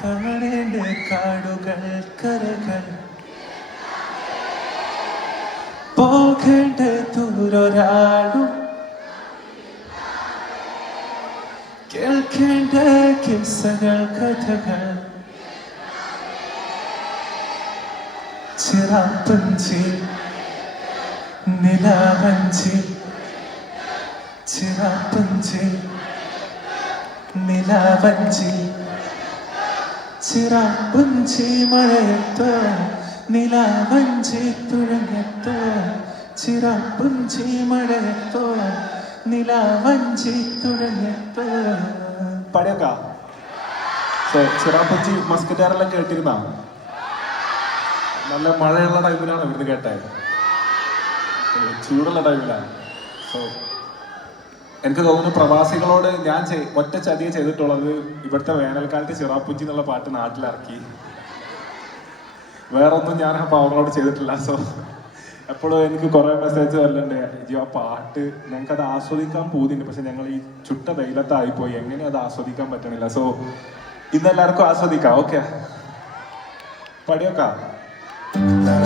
കാണേണ്ട കാടുകൾ കരകൾ പോകേണ്ട ദൂരൊരാളും കേൾക്കേണ്ട കിസ്സകൾ കഥകൾ ചിറാപ്പഞ്ചി നിലാവഞ്ചി ചിറാപ്പഞ്ചി നിലാവഞ്ചി ചിറാപ്പഞ്ചി മഴയത്ത് നിലാവഞ്ചി തുഴങ്ങത്ത് ചിറാപ്പഞ്ചി മഴയത്ത് നിലാവഞ്ചി തുഴങ്ങത്ത് പടയൊക്കെ. ചിറാപ്പുഞ്ചി മസ്കറ്റാറെല്ലാം കേട്ടിരുന്ന? നല്ല മഴയുള്ള ടൈമിലാണ് ഇവിടുന്ന് കേട്ടത്. ചൂടുള്ള ടൈമിലാണ്. സോ എനിക്ക് തോന്നുന്നു പ്രവാസികളോട് ഞാൻ ഒറ്റ ചതിയെ ചെയ്തിട്ടുള്ളത് ഇവിടുത്തെ വേനൽക്കാലത്ത് ചിറാപ്പുഞ്ചി എന്നുള്ള പാട്ട് നാട്ടിലിറക്കി. വേറൊന്നും ഞാൻ ആ പാവങ്ങളോട് ചെയ്തിട്ടില്ല സോ എപ്പോഴും എനിക്ക് കുറേ മെസ്സേജ് വരലുണ്ട്. ജി ആ പാട്ട് ഞങ്ങൾക്ക് അത് ആസ്വദിക്കാൻ പോകുന്നുണ്ട് പക്ഷെ ഞങ്ങൾ ഈ ചുട്ട തൈലത്തായി പോയി എങ്ങനെ അത് ആസ്വദിക്കാൻ പറ്റണില്ല. സോ ഇന്നെല്ലാവർക്കും ആസ്വദിക്കാം. ഓക്കെ പടിയൊക്കെ.